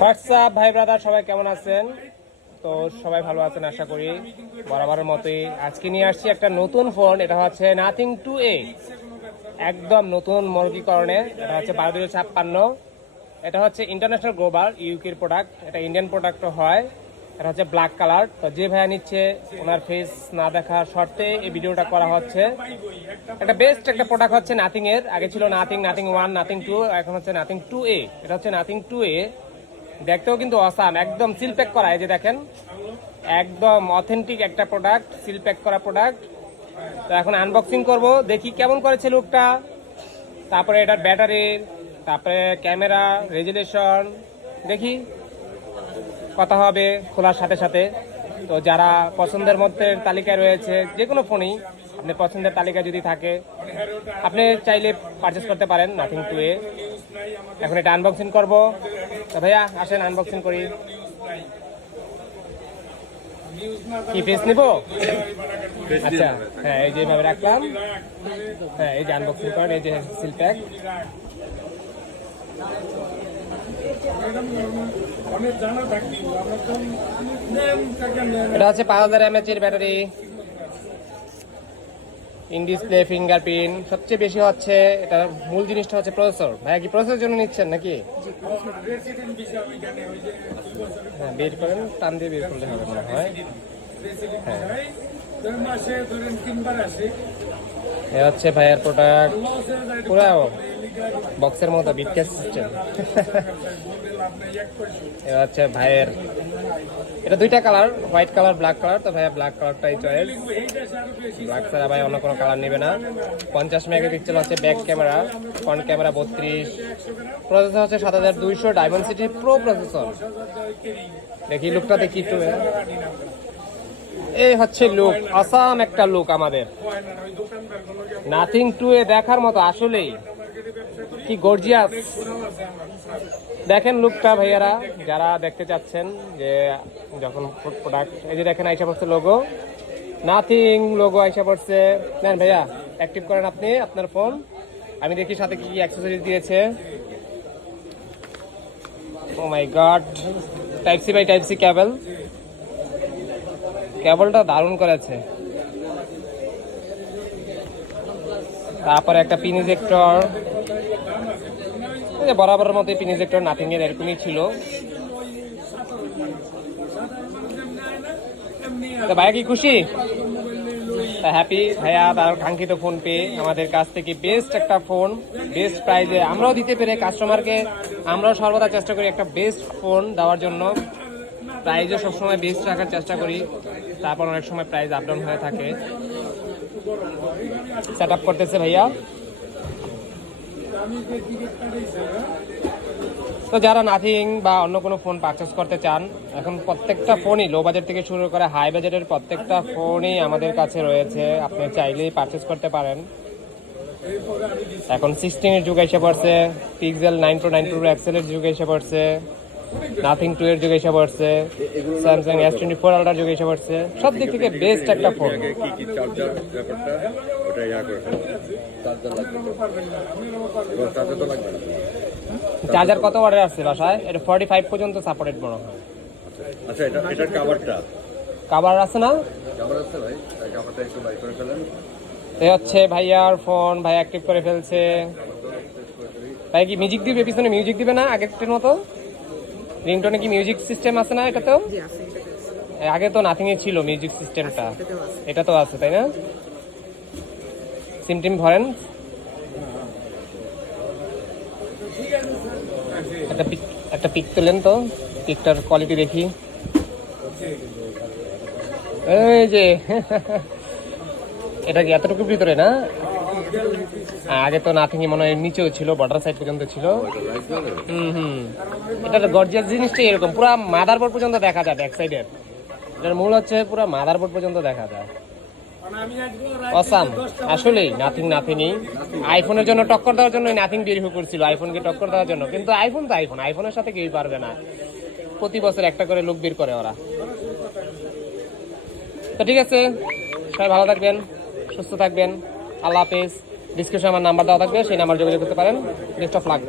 WhatsApp ভাই brother, সবাই কেমন আছেন? তো সবাই ভালো আছেন আশা করি। বরাবরের মতোই আজকে নিয়ে আসছি একটা নতুন ফোন। এটা হচ্ছে নাথিং 2A, একদম নতুন মর্গীকরণে। এটা হচ্ছে 1256। এটা হচ্ছে ইন্টারন্যাশনাল গ্লোবাল ইউকের প্রোডাক্ট, এটা ইন্ডিয়ান প্রোডাক্টও হয়। এটা হচ্ছে ব্ল্যাক কালার। তো যে ভাইয়া নিচ্ছে ওনার ফেস না দেখার শর্তে এই ভিডিওটা করা হচ্ছে। একটা বেস্ট একটা প্রোডাক্ট হচ্ছে নাথিং এর। আগে ছিল নাথিং 1, নাথিং 2, এখন হচ্ছে নাথিং 2A। এটা হচ্ছে নাথিং 2A, দেখতেও কিন্তু অসাম, একদম সিল প্যাক করা। এই যে দেখেন, একদম অথেন্টিক একটা প্রোডাক্ট, সিল প্যাক করা প্রোডাক্ট। তো এখন আনবক্সিং করব, দেখি কেমন করেছে লুকটা, তারপরে এটার ব্যাটারি, তারপরে ক্যামেরা রেজুলেশন, দেখি কথা হবে খোলার সাথে সাথে। তো যারা পছন্দের মধ্যে তালিকায় রয়েছে, যে কোনো ফোনই আপনি পছন্দের তালিকায় যদি থাকে আপনি চাইলে পারচেস করতে পারেন নাথিং 2A। এখন এটা আনবক্সিং করব। তো ভাইয়া আসেন আনবক্সিং করি। কি ফেস নিব? আচ্ছা হ্যাঁ, এই যেভাবে রাখলাম। হ্যাঁ, এই যে আনবক্সিং করেন, এই যে সিল প্যাক। এটা হচ্ছে 5000 mAh এর ব্যাটারি, ইন ডিসপ্লে ফিঙ্গারপ্রিন্ট। সবচেয়ে বেশি হচ্ছে এটা মূল জিনিসটা হচ্ছে প্রসেসর। ভাইয়া কি প্রসেসর জন্য নিচ্ছেন নাকি? হ্যাঁ, বের করেন, টান দিয়ে বের করলে হবে মনে হয়। এ হচ্ছে ভাইয়ার প্রোডাক্ট, পুরো বক্সের মতো বিটকেস সিস্টেম। এ হচ্ছে ভাইয়ের, এটা দুইটা colour, white colour, black colour. তো ভাইয়া ব্ল্যাক কালারটাই চয়েস, ব্ল্যাক ছাড়া ভাই অন্য কোনো কালার নেবে না। 50 মেগাপিক্সেল হচ্ছে back camera, front camera 32, processor হচ্ছে 7200 ডায়মন্ডসিটি প্রো প্রসেসর। দেখি লুকটা দেখি একটু। এই হচ্ছে লুক, আসাম একটা লুক আমাদের নাথিং 2A, দেখার মতো আসলেই, কি গর্জিয়াস। দেখেন লুকটা ভাইয়ারা, যারা দেখতে চাচ্ছেন যে যখন প্রোডাক্ট, এই যে দেখেন আইসা পড়ছে লোগো, নাথিং লোগো আইসা পড়ছে। নেন ভাইয়া, অ্যাক্টিভ করেন আপনি আপনার ফোন। আমি দেখি সাথে কি কি অ্যাক্সেসরিজ দিয়েছে। Oh my god, type C by type C cable, কেবলটা দারুণ করেছে। তারপরে একটা পিন ইজেক্টর, বরাবরের মধ্যে পিন ইজেক্টর নাথিং এর এরকমই ছিল। তো ভাইয়া কি খুশি? হ্যাপি ভাইয়া, তার কাঙ্ক্ষিত ফোন পেয়ে আমাদের কাছ থেকে বেস্ট একটা ফোন, বেস্ট প্রাইজে আমরাও দিতে পেরে কাস্টমারকে আমরাও সর্বদা চেষ্টা করি একটা বেস্ট ফোন দেওয়ার জন্য। প্রাইজও সবসময় বেস্ট রাখার চেষ্টা করি, তারপর অনেক সময় প্রাইস আপ ডাউন হয়ে থাকে। সেট আপ করতেছে ভাইয়া। তো যারা নাথিং বা অন্য কোনো ফোন পারচেস করতে চান, এখন প্রত্যেকটা ফোনই লো বাজেট থেকে শুরু করে হাই বাজেটের প্রত্যেকটা ফোনই আমাদের কাছে রয়েছে, আপনি চাইলেই পারচেস করতে পারেন। এখন 16 এর যুগ এসে পড়ছে, পিক্সেল 9 Pro 9 Pro XL এর যুগ এসে পড়ছে, নাথিং 2 এর যুগ এসে পড়ছে, স্যামসাং S24 আলট্রার যুগ এসে পড়ছে। সব দিক থেকে বেস্ট একটা ফোন। চার্জার কত ওয়াটের আছে বাসায়? এটা 45 পর্যন্ত সাপোর্টেড মনে হয়। আচ্ছা, এটার কভারটা, কভার আছে না? কভার আছে ভাই, কভারটা একটু বাই করে ফেলেন। এই হচ্ছে ভাইয়ার ফোন, ভাই অ্যাক্টিভ করে ফেলছে। ভাই কি মিউজিক দিবে? পিছনে মিউজিক দিবে না আগেরটার মতো? রিংটোনে কি মিউজিক সিস্টেম আছে না এটাতেও? আগে তো নাথিং এ ছিল মিউজিক সিস্টেমটা, এটা তো আছে তাই না? সিম টিম ভরেন। একটা পিক তোলেন তো, পিকটার কোয়ালিটি দেখি। এই যে এটা কি এতটুকু ভিতরে না? আগে তো নাথিং মনে হয় নিচেও ছিল, বর্ডার সাইড পর্যন্ত ছিল। এটার গর্জিয়াস জিনিসটা এরকম, পুরো মাদারবোর্ড পর্যন্ত দেখা যায় ব্যাক সাইডের। এটার মূল হচ্ছে পুরো মাদারবোর্ড পর্যন্ত দেখা যায়। অসাম আসলেই নাথিংই আইফোনের জন্য টক্কর দেওয়ার জন্য নাথিং বের করছিল, আইফোনকে টক্কর দেওয়ার জন্য। কিন্তু আইফোন তো আইফোন, আইফোনের সাথে কেউই পারবে না। প্রতি বছর একটা করে লুক বের করে ওরা। তো ঠিক আছে, সবাই ভালো থাকবেন, সুস্থ থাকবেন, আল্লাহ হাফেজ। ডিসক্রিপশনে আমার নাম্বার দেওয়া থাকবে, সেই নাম্বার যোগাযোগ করতে পারেন। Best of luck.